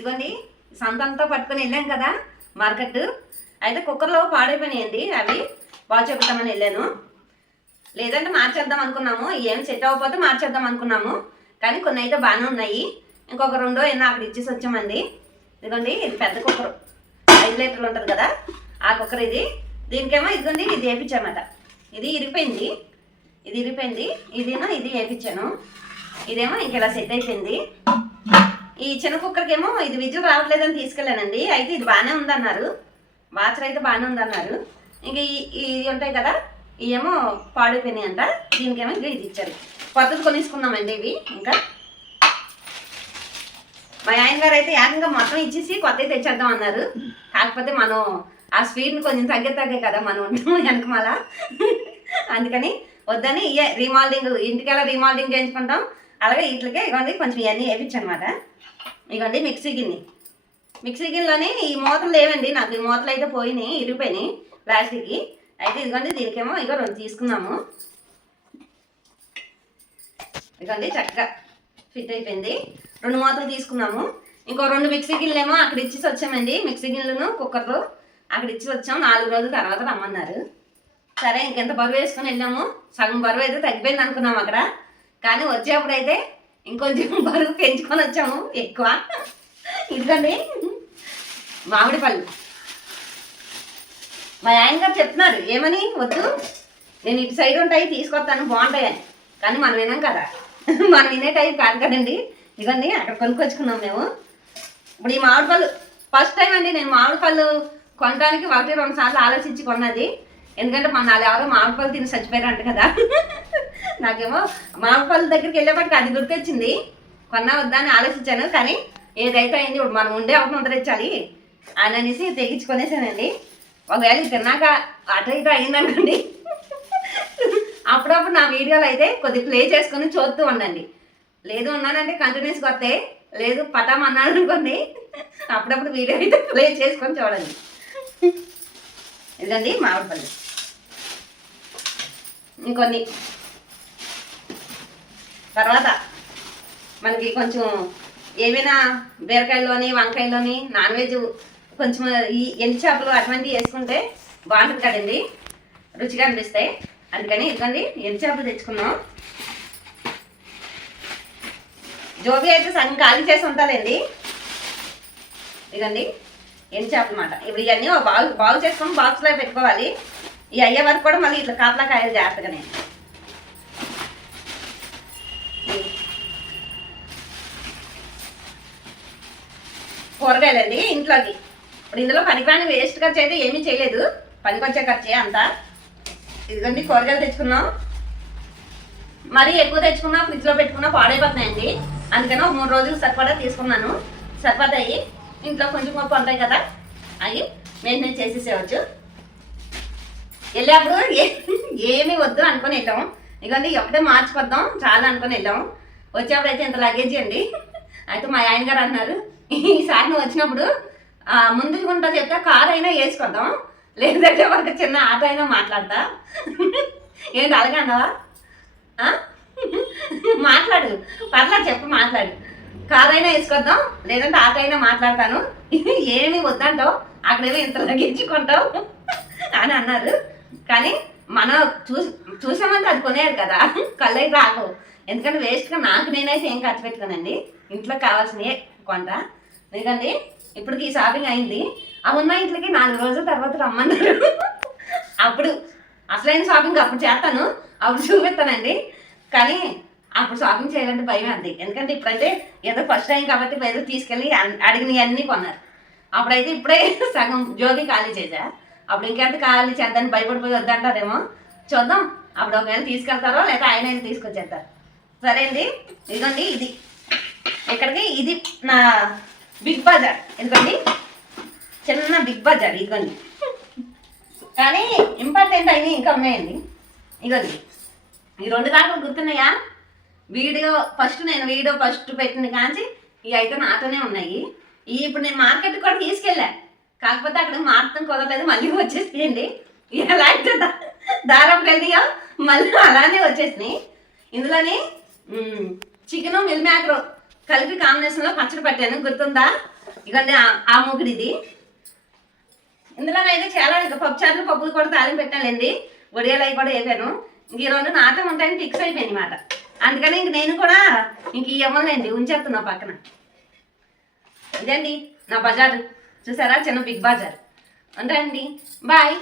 ఇదిగోండి సంతంతా పట్టుకొని వెళ్ళాం కదా మార్కెట్. అయితే కుక్కర్లో పాడైపోయినాయండి, అవి బాగు చెప్తామని వెళ్ళాను. లేదంటే మార్చేద్దాం అనుకున్నాము, ఏం సెట్ అవ్వకపోతే మార్చేద్దాం అనుకున్నాము. కానీ కొన్ని అయితే బాగానే ఉన్నాయి. ఇంకొక రెండో ఎన్నో అక్కడ ఇచ్చేసి వచ్చామండి. ఇదిగోండి ఇది పెద్ద కుక్కర్, 5 లీటర్లు ఉంటుంది కదా ఆ కుక్కర్ ఇది. దీనికేమో ఇదిగోండి ఇది వేయించామట. ఇది ఇరిగిపోయింది, ఇది వేయించాను. ఇదేమో ఇంక ఇలా సెట్ అయిపోయింది. ఈ చిన్న కుక్కర్కేమో ఇది విజిల్ రావట్లేదని తీసుకెళ్ళానండి. అయితే ఇది బాగానే ఉందన్నారు, వాచర్ అయితే బాగానే ఉందన్నారు. ఇంకా ఇవి ఉంటాయి కదా, ఇవేమో పాడైపోయినాయి అంట. దీనికేమో ఇంకా ఇది ఇచ్చారు. కొత్తది కొనేసుకున్నామండి ఇవి. ఇంకా మా ఆయన గారు అయితే ఏకంగా మొత్తం ఇచ్చేసి కొత్తవి తెచ్చేద్దాం అన్నారు. కాకపోతే మనం ఆ స్పీడ్ని కొంచెం తగ్గే కదా మనం ఉంటాం వెనకమాల, అందుకని వద్దని రీమాల్డింగ్ ఇంటికెలా రీమాల్డింగ్ చేయించుకుంటాం, అలాగే వీటికే ఇవ్వండి కొంచెం ఇవన్నీ వేయించనమాట. ఇవ్వండి మిక్సీ గిన్నెలోనే ఈ మూతలు లేవండి నాకు. ఈ మూతలు అయితే పోయినాయి, ఇరిగిపోయినాయి ప్లాస్టిక్కి. అయితే ఇదిగోండి దీనికేమో ఇగో 2 తీసుకున్నాము. ఇదిగోండి చక్కగా ఫిట్ అయిపోయింది. 2 మూతలు తీసుకున్నాము. ఇంకో 2 మిక్సీ గిన్నెలేమో అక్కడ ఇచ్చేసి వచ్చామండి. మిక్సీ గిన్నెలను కుక్కర్లు అక్కడ ఇచ్చి వచ్చాం. 4 రోజుల తర్వాత రమ్మన్నారు. సరే ఇంకెంత బరువు వేసుకొని వెళ్ళాము. సగం బరువు అయితే తగ్గిపోయింది అనుకున్నాము అక్కడ. కానీ వచ్చేప్పుడు అయితే ఇంకొంచెం బరువు పెంచుకొని వచ్చాము ఎక్కువ. ఇదిగోండి మామిడి పళ్ళు. మా ఆయన గారు చెప్తున్నారు ఏమని, వద్దు నేను ఇటు సైడ్ ఉంటాయి తీసుకొస్తాను బాగుంటాయని. కానీ మనం వినాం కదా, మనం వినే టైం కాదు కదండి. ఇదిగోండి అక్కడ కొనుక్కొచ్చుకున్నాం మేము. ఇప్పుడు ఈ మామిడి పళ్ళు ఫస్ట్ టైం అండి నేను మామిడి పళ్ళు కొనడానికి 1-2 సార్లు ఆలోచించి కొన్నది. ఎందుకంటే మన వాళ్ళు ఎవరో మామిడి పళ్ళు తిని చచ్చిపోయారంట కదా. నాకేమో మామిడి పళ్ళ దగ్గరికి వెళ్ళేప్పటికి అది గుర్తొచ్చింది. కొన్నా వద్దా అని ఆలోచించాను. కానీ ఏదైతే అయింది, ఇప్పుడు మనం ఉండే అవసరం తెచ్చాలి అని అనేసి తెగించుకొనేసానండి. ఒకవేళ తిన్నాక అటు ఇటు అయిందనుకోండి, అప్పుడప్పుడు నా వీడియోలు అయితే కొద్దిగా ప్లే చేసుకొని చూస్తూ ఉండండి. లేదు ఉన్నానంటే కంటిన్యూస్గా వస్తాయి, లేదు పటాం అన్నాడు అనుకోండి అప్పుడప్పుడు వీడియో అయితే ప్లే చేసుకొని చూడండి. ఇదండి మామిడి పళ్ళు. ఇంకొన్ని తర్వాత మనకి కొంచెం ఏమైనా బీరకాయల్లోని వంకాయల్లోని నాన్ వెజ్ కొంచెం ఈ ఎండు చేపలు అటువంటివి వేసుకుంటే బాగుంటుంది కదండి, రుచిగా అనిపిస్తాయి. అందుకని ఇదిగోండి ఎండు చేపలు తెచ్చుకున్నాం. జోబీ అయితే సగం ఖాళీ చేసి ఉంటానండి. ఇదండి ఎండు చేపలు అన్నమాట. ఇప్పుడు ఇవన్నీ బాగు చేసుకొని బాక్స్లో పెట్టుకోవాలి. ఈ అయ్యే వరకు కూడా మళ్ళీ ఇట్లా కాపలా కాయలు జాగ్రత్తగానే. కూరగాయలండి ఇంట్లోకి. ఇప్పుడు ఇందులో పనికిరాని వేస్ట్ ఖర్చు అయితే ఏమీ చేయలేదు, పనికొచ్చే ఖర్చే అంతా. ఇదిగోండి కూరగాయలు తెచ్చుకున్నాం. మరీ ఎక్కువ తెచ్చుకున్నా ఫ్రిడ్జ్లో పెట్టుకున్నా పాడైపోతున్నాయండి. అందుకని ఒక 3 రోజులు సరిపడా తీసుకున్నాను. సరిపడాయి. ఇంట్లో కొంచెం గొప్ప ఉంటాయి కదా, అవి మెయింటైన్ చేసేసేవచ్చు. వెళ్ళేప్పుడు ఏమీ వద్దు అనుకుని వెళ్ళాము. ఇదిగోండి ఒకటే మార్చిపోద్దాం చాలా అనుకుని వెళ్ళాము. వచ్చేప్పుడు అయితే ఇంత లగేజీ అండి. అయితే మా ఆయన గారు అన్నారు, ఈసారి నువ్వు వచ్చినప్పుడు ముందుకుంటా చెప్తా కారు అయినా వేసుకొద్దాం, లేదంటే ఒక చిన్న ఆటో అయినా మాట్లాడతా. ఏంటి అలాగే అన్నావా? మాట్లాడు, పర్లేదు చెప్పు మాట్లాడు. కారు అయినా వేసుకొద్దాం, లేదంటే ఆటో అయినా మాట్లాడతాను, ఏమీ వద్దంటావు, అక్కడేమో ఇంత లగించుకుంటావు అని అన్నారు. కానీ మనం చూసామంటే అది కొనేయాలి కదా, కళ్ళకి రాకు. ఎందుకంటే వేస్ట్గా నాకు నేనైతే ఏం ఖర్చు పెట్టుకోనండి, ఇంట్లో కావాల్సినవి కొంట. ఎందుకండి ఇప్పటికి ఈ షాపింగ్ అయింది. ఆ ఉన్న ఇంట్లోకి 4 రోజుల తర్వాత రమ్మన్నారు. అప్పుడు అసలైన షాపింగ్ అప్పుడు చేస్తాను, అప్పుడు చూపిస్తానండి. కానీ అప్పుడు షాపింగ్ చేయాలంటే భయం అంది. ఎందుకంటే ఇప్పుడైతే ఏదో ఫస్ట్ టైం కాబట్టి ఏదో తీసుకెళ్ళి అడిగినవి అన్నీ కొన్నారు. అప్పుడైతే ఇప్పుడే సగం జోగి ఖాళీ చేశా. అప్పుడు ఇంకెంత ఖాళీ చేద్దాన్ని భయపడిపోయి వద్దంటారేమో, చూద్దాం. అప్పుడు ఒకవేళ తీసుకెళ్తారో లేదా ఆయన తీసుకొచ్చేస్తారు. సరే అండి ఇదిగోండి ఇది ఇక్కడికి ఇది నా బిగ్ బజార్. ఎందుకండి చిన్న బిగ్ బజార్ ఇదిగోండి. కానీ ఇంపార్టెంట్ అయినవి ఇంకా ఉన్నాయండి. ఇదిగోండి ఈ 2 దాంట్లో గుర్తున్నాయా? నేను వీడియో ఫస్ట్ పెట్టిన కానీ ఇవి అయితే నాతోనే ఉన్నాయి. ఇప్పుడు నేను మార్కెట్ కూడా తీసుకెళ్ళా, కాకపోతే అక్కడ మార్చడం కుదరలేదు, మళ్ళీ వచ్చేసేయండి. ఎలా అయితే దారం వెళ్ళియో మళ్ళీ అలానే వచ్చేసినాయి. ఇందులోనే చికెను మిల్ మేకర్ కలిపి కాంబినేషన్లో పచ్చడి పెట్టాను, గుర్తుందా? ఇకండి ఆ ముగ్గురు ఇది. ఇందులోనైతే చాలా పప్పుచారులు పప్పులు కూడా తాలింపు పెట్టాలండి. వడియాలు అవి కూడా వేసాను. ఇంక ఈ రెండు నాతో ఉంటాయని ఫిక్స్ అయిపోయింది మాట. అందుకని ఇంక నేను కూడా ఇంక ఇవ్వలేండి, ఉంచేస్తున్నా పక్కన. ఇదండి నా బజారు, చూసారా, చిన్న బిగ్ బజార్. ఉంటాయండి, బాయ్.